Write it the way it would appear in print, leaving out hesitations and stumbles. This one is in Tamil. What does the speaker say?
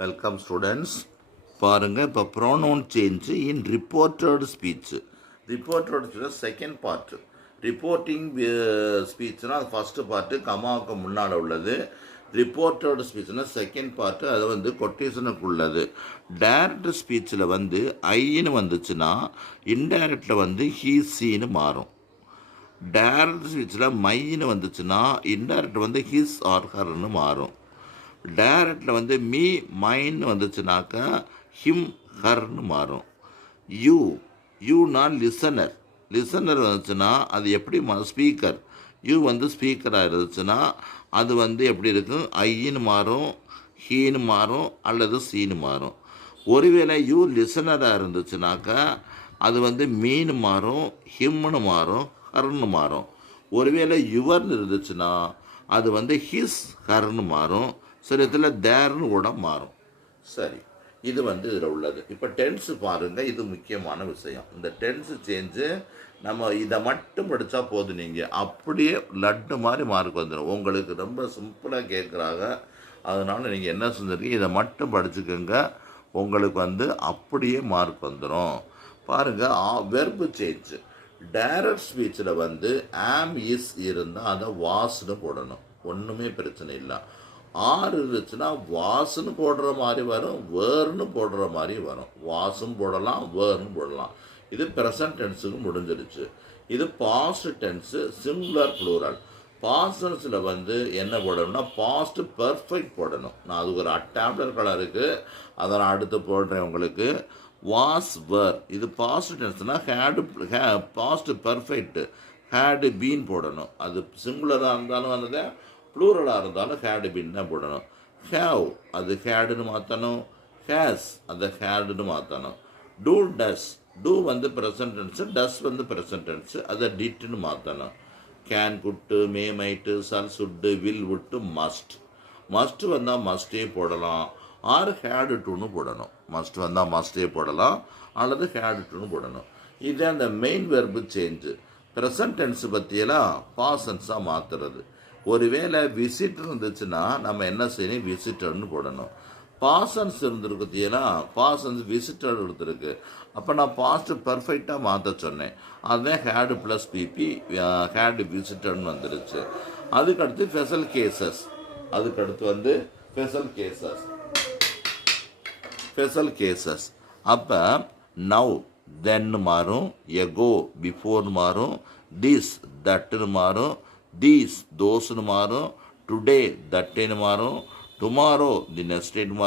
Welcome students. பாருங்கள், இப்போ pronoun change in reported speech. Reported second part. Reporting ஸ்பீச்னா அது ஃபஸ்ட்டு பார்ட்டு கமாவுக்கு முன்னால் உள்ளது. ரிப்போர்ட்டட் ஸ்பீச்னா செகண்ட் பார்ட்டு, அது வந்து கொட்டேஷனுக்கு உள்ளது. டைரக்ட் ஸ்பீச்சில் வந்து ஐன்னு வந்துச்சுன்னா இன்டைரக்டில் வந்து ஹீ சீன்னு மாறும். டைரக்ட் ஸ்பீச்சில் மைன்னு வந்துச்சுன்னா இன்டைரக்ட் வந்து ஹிஸ் ஆர் ஹர்னு மாறும். டைரக்டில் வந்து மீ மைன்னு வந்துச்சுனாக்கா ஹிம் ஹர்னு மாறும். யூனா லிசனர். லிசனர் வந்துச்சுன்னா அது எப்படி ஸ்பீக்கர். யூ வந்து ஸ்பீக்கராக இருந்துச்சுன்னா அது வந்து எப்படி இருக்கும், ஐன்னு மாறும், ஹீன்னு மாறும், அல்லது சீன்னு மாறும். ஒருவேளை யூ லிசனராக இருந்துச்சுனாக்கா அது வந்து மீன்னு மாறும், ஹிம்னு மாறும், ஹர்னு மாறும். ஒருவேளை யுவர்னு இருந்துச்சுன்னா அது வந்து ஹிஸ் ஹர்னு மாறும். சில இதில் தேர்னு கூட மாறும். சரி, இது வந்து இதில் உள்ளது. இப்போ டென்ஸு பாருங்கள், இது முக்கியமான விஷயம். இந்த டென்ஸு சேஞ்சு நம்ம இதை மட்டும் படித்தா போதும், நீங்கள் அப்படியே லட்டு மாதிரி மார்க் வந்துடும். உங்களுக்கு ரொம்ப சிம்பிளாக கேட்குறாங்க, அதனால் நீங்கள் என்ன செஞ்சுருக்கீங்க, இதை மட்டும் படிச்சுக்கோங்க, உங்களுக்கு வந்து அப்படியே மார்க் வந்துடும். பாருங்கள், வெர்பு சேஞ்சு. டைரக்ட் ஸ்பீச்சில் வந்து ஆம் இஸ் இருந்தால் அதை வாஸ்ன்னு போடணும், ஒன்றுமே பிரச்சனை இல்லை. ஆறு இருந்துச்சுன்னா வாசுன்னு போடுற மாதிரி வரும், வேர்னு போடுற மாதிரி வரும். வாசும் போடலாம், வேர்னு போடலாம். இது ப்ரெசன்ட் டென்ஸுக்கு முடிஞ்சிருச்சு. இது past tense, singular plural. Past டென்ஸில் வந்து என்ன போடணும்னா பாஸ்ட் பர்ஃபெக்ட் போடணும். நான் அதுக்கு ஒரு டேப்லெட் கலர் இருக்குது, அதை நான் அடுத்து போடுறேன் உங்களுக்கு. வாஸ் வர், இது பாஸ்ட் டென்ஸ்னால் had, past perfect had been போடணும். அது சிங்குலராக இருந்தாலும் வந்தது, ப்ளூரலாக இருந்தாலும் ஹேடு பின் தான் போடணும். ஹேவ் அது ஹேடுன்னு மாற்றணும், ஹேஸ் அதை ஹேடுன்னு மாற்றணும். டூ டஸ், டூ வந்து ப்ரெசன்ட் டென்ஸு, டஸ் வந்து ப்ரெசன்ட் டென்ஸு, அதை டிட்டுன்னு மாற்றணும். கேன் குட்டு, மே மைட்டு, சல் சுட்டு, வில் விட்டு, மஸ்ட். மஸ்ட் வந்தால் மஸ்டே போடலாம், ஆர் ஹேடு டூன்னு போடணும். மஸ்ட் வந்தால் மஸ்டே போடலாம், அல்லது ஹேடு டூன்னு போடணும். இதே அந்த main verb change. Present tens பற்றியெல்லாம் பாசன்ஸாக மாற்றுறது. ஒருவேளை விசிட் இருந்துச்சுன்னா நம்ம என்ன செய்யணும், விசிட்டர்னு போடணும். பாசன்ஸ் இருந்திருக்குன்னா பாசன்ஸ் விசிட்டர் எடுத்துருக்கு, அப்போ நான் பாஸ்ட் பர்ஃபெக்டாக மாற்ற சொன்னேன். அதுதான் ஹேடு ப்ளஸ் பிபி, ஹேடு விசிட்டர்னு வந்துருச்சு. அதுக்கடுத்து ஸ்பெஷல் கேசஸ். அதுக்கடுத்து வந்து ஸ்பெஷல் கேசஸ். ஸ்பெஷல் கேசஸ் அப்போ நவ் தென்னு மாறும், எகோ பிஃபோர்னு மாறும், திஸ் தட்டுன்னு மாறும், தீஸ் தோஸ்னு மாறும், டுடே தட்டேன்னு மாறும், டுமாரோ தி நெக்ஸ்ட் டே மாறும்.